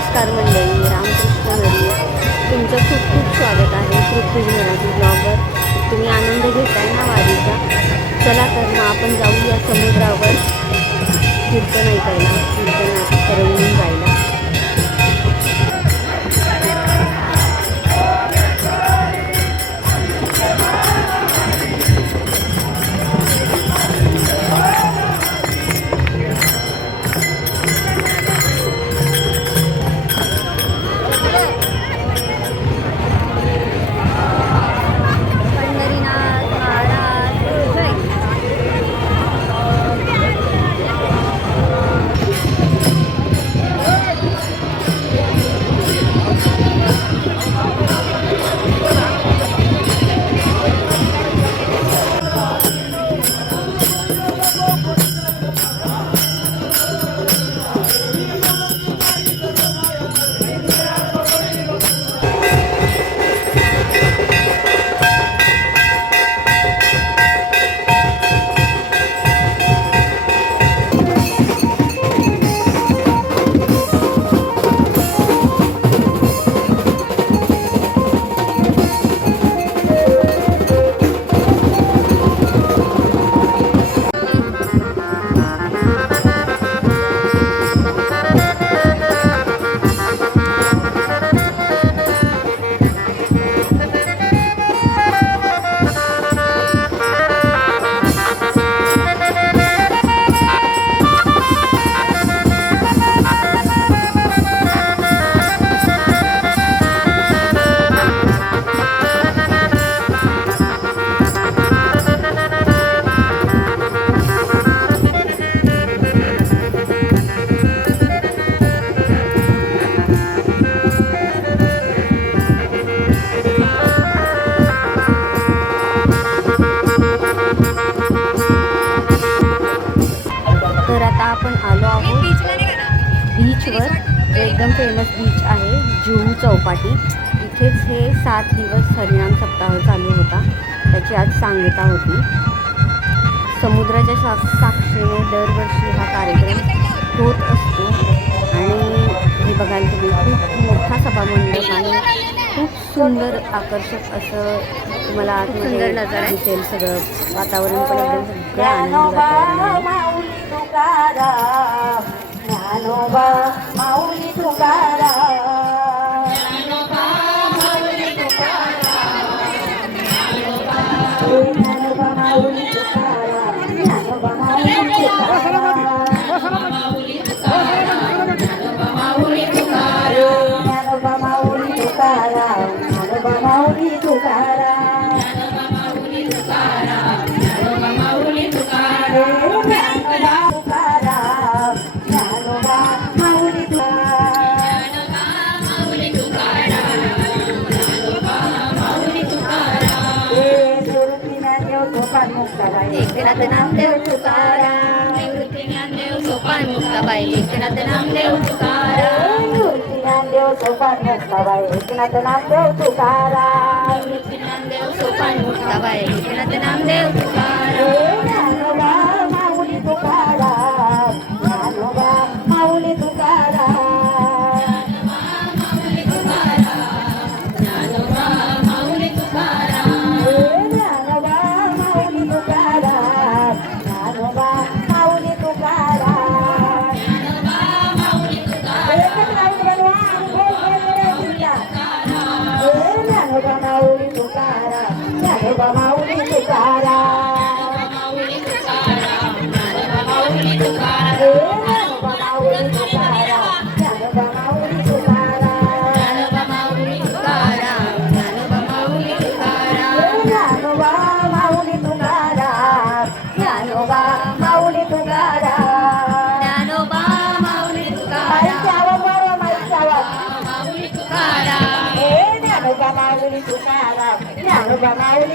नमस्कार मंडळी रामकृष्ण हरी तुमचं खूप खूप स्वागत आहे पृथ्वी मराठी ब्लॉगवर तुम्ही आनंद घेताय ना वारीचा? चला तर मग आपण जाऊया समुद्रावर. कीर्तन ऐकायला. कीर्तन करून जाईल. बीचवर जो एकदम फेमस बीच आहे जुहू चौपाटी. इथेच हे सात दिवस हरिनाम सप्ताह चालू होता. त्याची आज सांगता होती. समुद्राच्या सा साक्षीने दरवर्षी हा कार्यक्रम होत असतो. आणि हे बघायला तुम्ही खूप मोठा सभामंडप आणि खूप सुंदर आकर्षक असं तुम्हाला आतमध्ये दिसेल. सगळं वातावरण पण एकदम सगळं आनंदी वातावरण एकनाथ नामदेव तुकाराम. निवृत्ती ज्ञानदेव सोपान मुक्ताबाई. एकनाथ नामदेव तुकाराम. ज्ञानदेव सोपान मुक्ताबाई. एकनाथ नामदेव तुकाराम. निवृत्ती Dnyandev Sopan Muktabai. Eknath Namdev Tukaram Quero pra Maurício, cara. Quero pra Maurício.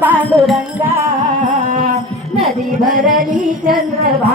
पांडुरंगा नदी भरली Chandrabha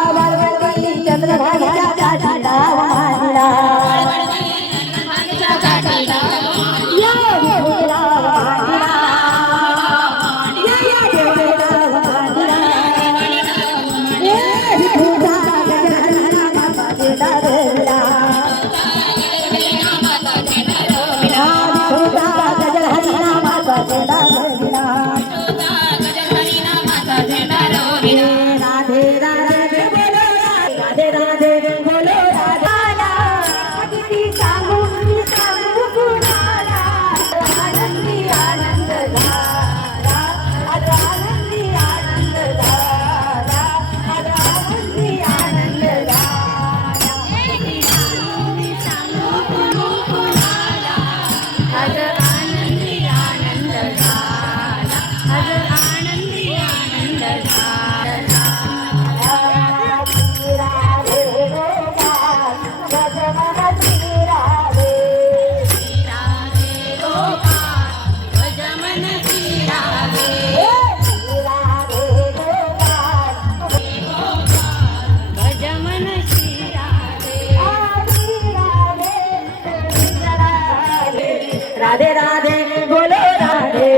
i Jai Jai Jai Radhe Radhe बोलो राधे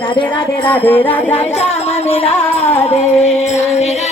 राधे राधे राधे राधे श्याम राधे